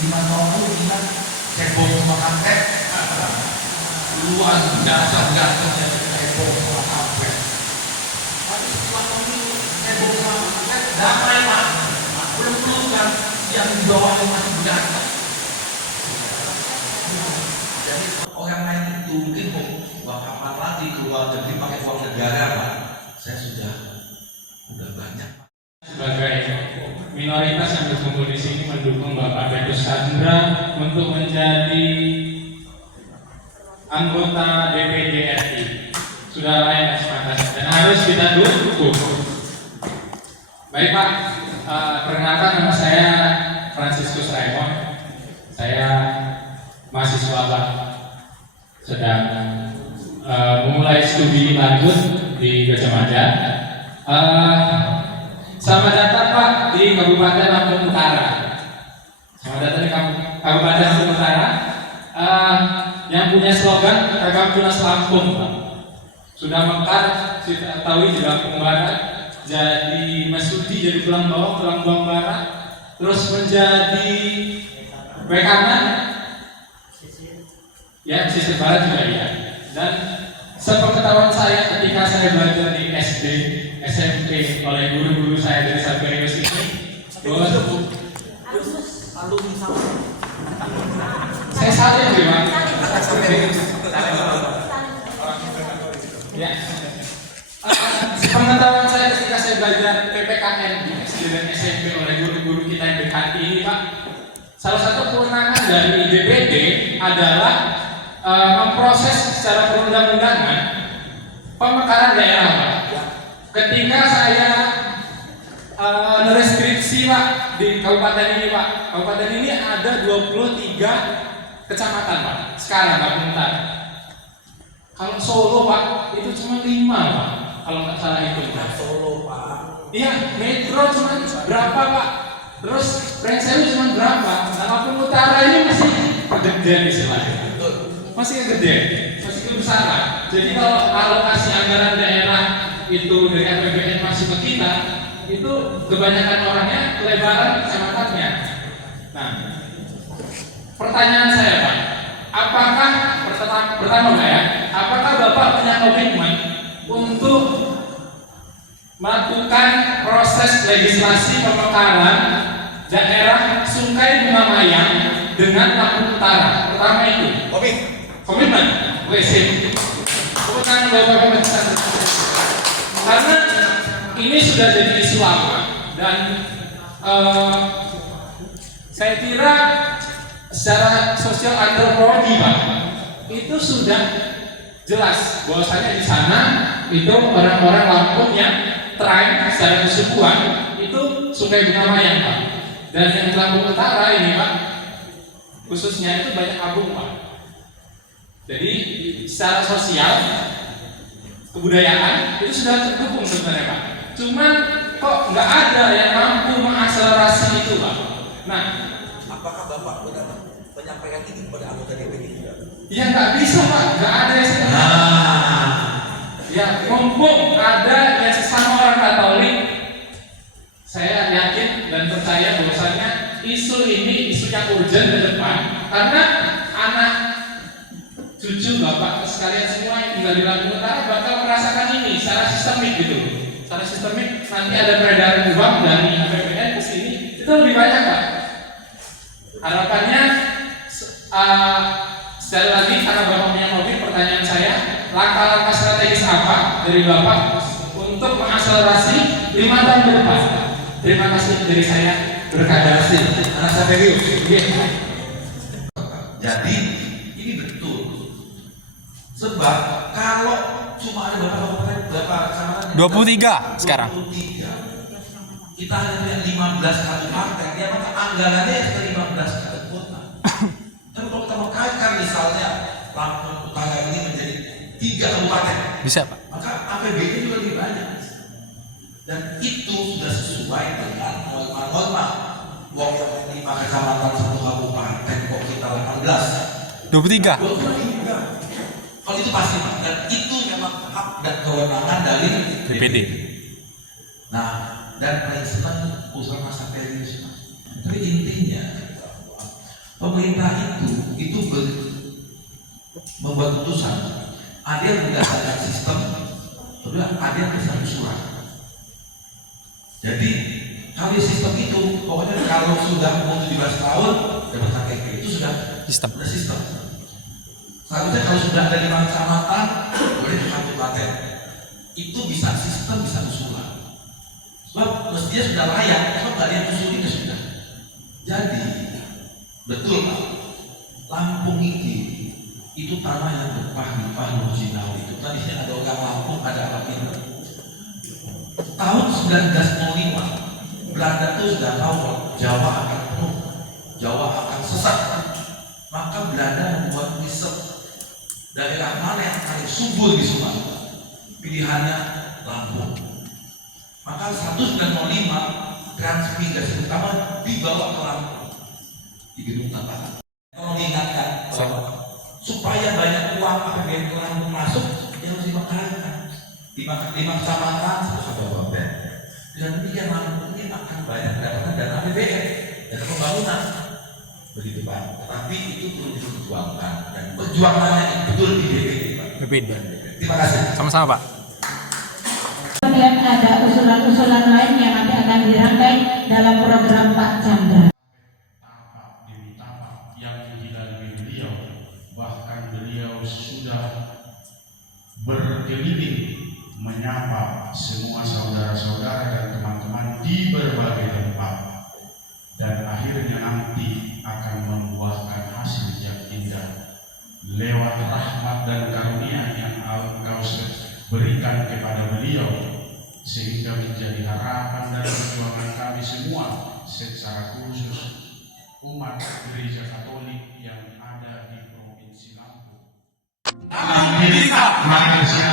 Iman mau iman cebong sama kampret. Luar biasa gantengnya cebong sama kampret. Tapi setelah pemilu cebong sama kampret damai Pak. Belum kan yang di bawahnya masih ganteng. Jadi orang lain itu mungkin mau kapan lagi keluar negeri pakai uang negara Pak. Saya sudah banyak. Sebagai minoritas yang berkumpul di sini mendukung Bapak Petrus Chandra untuk menjadi anggota DPD RI. Sudah layak kesepakatan dan harus kita dukung. Baik Pak, perkenalkan nama saya Franciscus Raymond. Saya mahasiswa Pak, sedang memulai studi lanjut di Gajah Mada. Selamat datang Pak di Kabupaten Lampung Utara. Selamat datang di Kabupaten Lampung Utara yang punya slogan Rekam Tunas Lampung Pak. Sudah mekar kita tahu di Lampung Barat, jadi Masudi jadi tulang bawang barat, terus menjadi kanan, ya sisi barat juga ya. Dan sepengetahuan saya ketika saya belajar di SD, SMP oleh guru-guru saya dari Sabarius ini, bahwa saya saling gimana? Ya. Sepengetahuan saya ketika saya belajar PPKN di SD dan SMP oleh guru-guru kita yang dekat ini Pak, salah satu kewenangan dari DPD adalah memproses secara perundang-undangan pemekaran daerah Pak. Ketika saya nulis skripsi Pak di kabupaten ini Pak, kabupaten ini ada 23 kecamatan Pak sekarang Pak bentar. Kalau Solo Pak itu cuma 5 Pak, kalau nggak salah itu Pak. Solo Pak. Iya, metro cuma berapa Pak? Terus Prensewu cuma berapa? Nah Lampung Utara ini masih gede istilahnya. Masih gede, masih kebesaran. Jadi kalau alokasi anggaran daerah itu dari APBN masuk ke kita, itu kebanyakan orangnya lebaran kecamatannya. Nah, pertanyaan saya Pak, apakah pertama Pak ya, apakah Bapak punya komitmen untuk melakukan proses legislasi pemekaran daerah Sungai Bunga Mayang dengan Lampung Utara? Pertama itu. Komitmen, WC. Bukan Bapak karena ini sudah jadi isu lama dan saya kira secara sosial antropologi Pak itu sudah jelas bahwasanya di sana itu orang-orang Lampung yang tribe secara kesukuan itu Sungai Bunga Mayang Pak, dan yang Lampung Utara ini Pak khususnya itu banyak abung Pak. Jadi secara sosial kebudayaan itu sudah terdukung sebenarnya Pak. Cuman kok nggak ada yang mampu mengakselerasi itu Pak. Nah, Apakah Bapak benar menyampaikan ini kepada anggota DPD juga? ya nggak bisa Pak, nggak ada yang seperti ya mumpung ada yang sesama orang Katolik, saya yakin dan percaya bahwasanya isu ini isu yang urgent ke depan, karena anak cucu Bapak sekalian semua yang tinggal di Lampung Utara bakal merasakan ini secara sistemik gitu. Secara sistemik nanti ada peredaran uang dari APBN ke sini itu lebih banyak Pak. Harapannya sekali lagi karena Bapak punya mobil, pertanyaan saya, langkah-langkah strategis apa dari Bapak untuk mengakselerasi 5 tahun ke depan? Terima kasih dari saya, berkadasi anak Sabarius. Jadi ini betul. Sebab kalau cuma ada berapa kecamatan? 23 sekarang. 23. Kita hanya punya 15 kabupaten, dia maka anggarannya ke 15 kabupaten kota. Tapi kalau kita mengkaitkan misalnya Lampung Utara ini menjadi 3 kabupaten, Bisa Pak. maka APBN juga lebih banyak. Dan itu sudah sesuai dengan norma-norma. Wong yang 5 kecamatan 1 kabupaten kok kita 18. 23. 23. Kalau itu pasti Pak, dan itu memang hak dan kewenangan dari DPD. Nah, dan paling senang usaha Mas Sabarius Mas. Tapi intinya Pemerintah itu membuat keputusan. Ada yang berdasarkan sistem, ada yang berdasarkan usulan. Jadi kalau sistem itu, pokoknya kalau sudah umur 17 tahun dapat KTP itu sudah sistem. Selanjutnya kalau sudah ada 5 kecamatan boleh kartu paten. Itu bisa sistem, bisa usulan. Sebab mestinya sudah layak, sebab tadi yang usulin sudah. Jadi betul Pak, Lampung ini itu tanah yang berpah original itu. Tadinya ada orang Lampung, ada orang Pinter. Tahun 1905 Belanda itu sudah tahu Jawa akan penuh, Jawa akan sesat. Maka Belanda membuat riset daerah mana yang paling subur di Sumatera. Pilihannya Lampung. Maka 1905 transmigrasi utama dibawa ke Lampung di Gedung Tanpa. Kalau diingatkan supaya banyak uang APBN ke Lampung masuk, yang harus dimakamkan. Lima kecamatan satu kabupaten. Dan demikian Lampung ini akan banyak mendapatkan dana APBN, dana pembangunan. Begitu Pak. Tapi itu perlu diperjuangkan dan perjuangannya betul di BPD Pak. Terima kasih. Sama-sama Pak. Kemudian ada usulan-usulan lain yang nanti akan dirangkai dalam program Pak Chandra. Tapak demi tapak yang dilalui beliau, bahkan beliau sudah berkeliling menyapa semua saudara-saudara dan teman-teman di berbagai tempat, dan akhirnya nanti akan membuahkan hasil yang indah lewat rahmat dan karunia yang Engkau berikan kepada beliau, sehingga menjadi harapan dan perjuangan kami semua, secara khusus umat Gereja Katolik yang ada di Provinsi Lampung. Malaysia